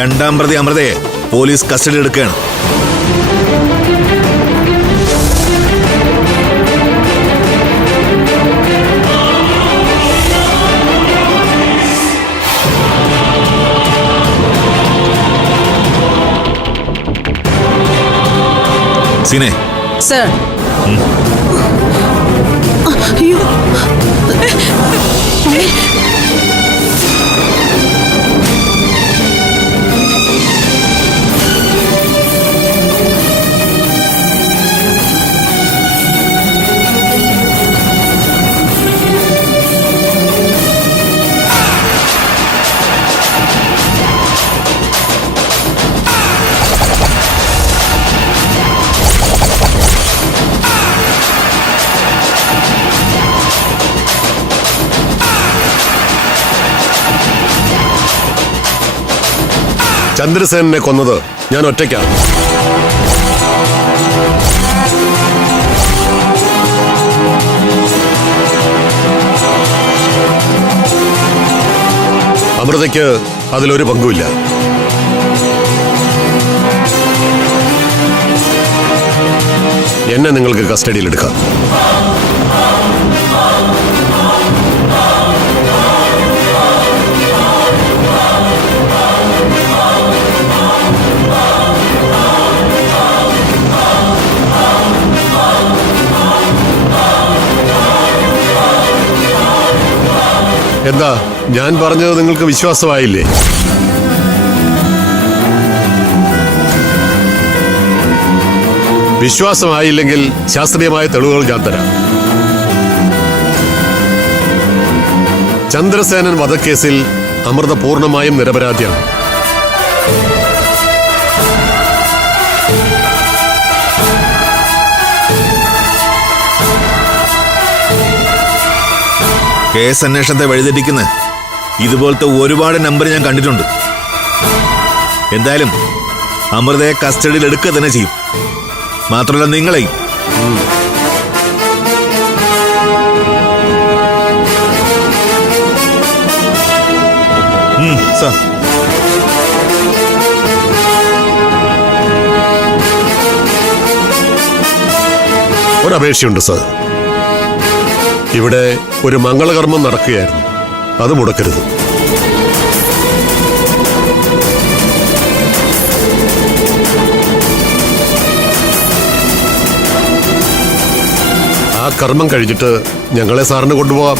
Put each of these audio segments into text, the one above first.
രണ്ടാം പ്രതി അമൃതയെ police custody എടുക്കുകയാണ്. സീനെ സർ. അയ്യോ, ചന്ദ്രസേനെ കൊന്നത് ഞാൻ ഒറ്റയ്ക്കാണ്. അമൃതയ്ക്ക് അതിലൊരു പങ്കുമില്ല. എന്നെ നിങ്ങൾക്ക് കസ്റ്റഡിയിലെടുക്കാം. എന്താ ഞാൻ പറഞ്ഞത് നിങ്ങൾക്ക് വിശ്വാസമായില്ലേ? വിശ്വാസമായില്ലെങ്കിൽ ശാസ്ത്രീയമായ തെളിവുകൾ ഞാൻ തരാം. ചന്ദ്രസേനൻ വധക്കേസിൽ അമൃത പൂർണ്ണമായും നിരപരാധിയാണ്. കേസ് അന്വേഷണത്തെ വഴിതെറ്റിക്കുന്ന ഇതുപോലത്തെ ഒരുപാട് നമ്പർ ഞാൻ കണ്ടിട്ടുണ്ട്. എന്തായാലും അമൃതയെ കസ്റ്റഡിയിൽ എടുക്കുക തന്നെ ചെയ്യും. മാത്രമല്ല നിങ്ങളെയും. സാർ, ഒരപേക്ഷയുണ്ട് സാർ. ഇവിടെ ഒരു മംഗളകർമ്മം നടക്കുകയായിരുന്നു, അത് മുടക്കരുത്. ആ കർമ്മം കഴിഞ്ഞിട്ട് ഞങ്ങളെ സാറിന് കൊണ്ടുപോകാം.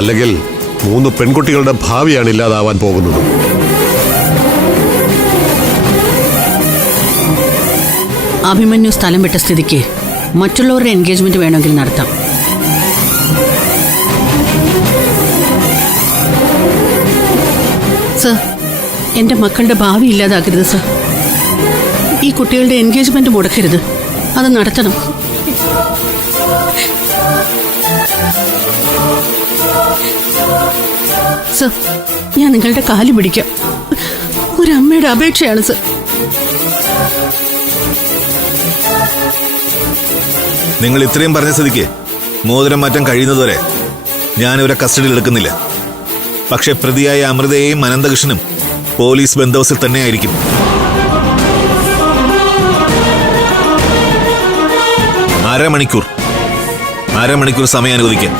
അല്ലെങ്കിൽ 3 പെൺകുട്ടികളുടെ ഭാവിയാണ് ഇല്ലാതാവാൻ പോകുന്നത്. അഭിമന്യു സ്ഥലം വിട്ട സ്ഥിതിക്ക് മറ്റുള്ളവരുടെ എൻഗേജ്മെന്റ് വേണമെങ്കിൽ നടത്താം. സർ, എന്റെ മക്കളുടെ ഭാവി ഇല്ലാതാക്കരുത് സർ. ഈ കുട്ടികളുടെ എൻഗേജ്മെന്റ് മുടക്കരുത്, അത് നടത്തണം. സർ, ഞാൻ നിങ്ങളുടെ കാല് പിടിക്കാം. ഒരമ്മയുടെ അപേക്ഷയാണ് സർ. നിങ്ങൾ ഇത്രയും പറഞ്ഞ സ്ഥിതിക്ക് മോതിരം മാറ്റം കഴിയുന്നതുവരെ ഞാനിവരെ കസ്റ്റഡിയിൽ എടുക്കുന്നില്ല. പക്ഷെ പ്രതിയായ അമൃതയെയും അനന്തകൃഷ്ണനും പോലീസ് ബന്ദോബസ്തിൽ തന്നെയായിരിക്കും. അരമണിക്കൂർ സമയം അനുവദിക്കാം.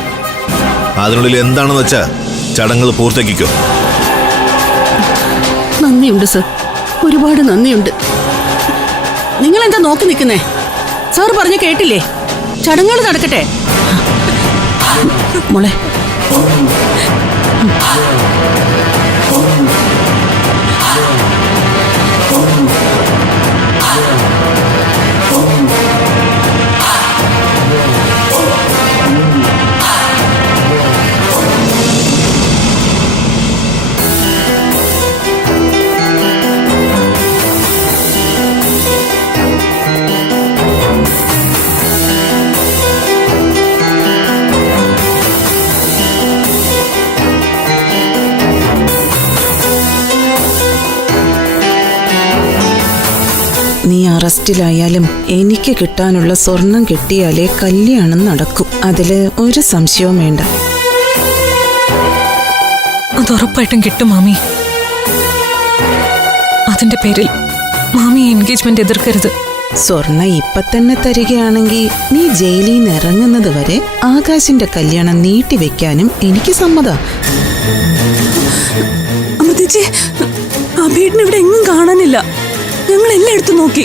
അതിനുള്ളിൽ എന്താണെന്ന് വെച്ചാൽ ചടങ്ങുകൾ പൂർത്തിയാക്കിക്കോ. നന്ദിയുണ്ട് സർ, ഒരുപാട് നന്ദിയുണ്ട്. നിങ്ങളെന്താ നോക്കി നിൽക്കുന്നേ? സാർ പറഞ്ഞു കേട്ടില്ലേ? ചടങ്ങുകൾ നടക്കട്ടെ. മോളെ, അറസ്റ്റിലായാലും എനിക്ക് കിട്ടാനുള്ള സ്വർണം കിട്ടിയാലേ കല്യാണം നടക്കും. അതില് ഒരു സംശയവും വേണ്ട. അത് ഉറപ്പായിട്ടും കിട്ടും മാമി. അതിന്റെ പേരിൽ മാമി എൻഗേജ്മെന്റ് എതിർക്കരുത്. സ്വർണ്ണ ഇപ്പൊ തന്നെ തരികയാണെങ്കിൽ നീ ജയിലിൽ നിന്ന് ഇറങ്ങുന്നത് വരെ ആകാശിന്റെ കല്യാണം നീട്ടിവെക്കാനും എനിക്ക് സമ്മതം. അമൃതേച്ചി, അഭിയേട്ടൻ ഇവിടെ എങ്ങും കാണാനില്ല. ഞങ്ങൾ എല്ലായിടത്തും നോക്കി.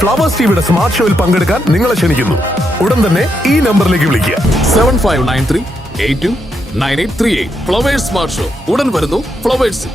ഫ്ലവേഴ്സ് ടിവിയുടെ സ്മാർട്ട് ഷോയിൽ പങ്കെടുക്കാൻ നിങ്ങളെ ക്ഷണിക്കുന്നു. ഉടൻ തന്നെ ഈ നമ്പറിലേക്ക് വിളിക്കുക. 7593829838. ഫ്ലവേഴ്സ് സ്മാർട്ട് ഷോ ഉടൻ വരുന്നു ഫ്ലവേഴ്സ്.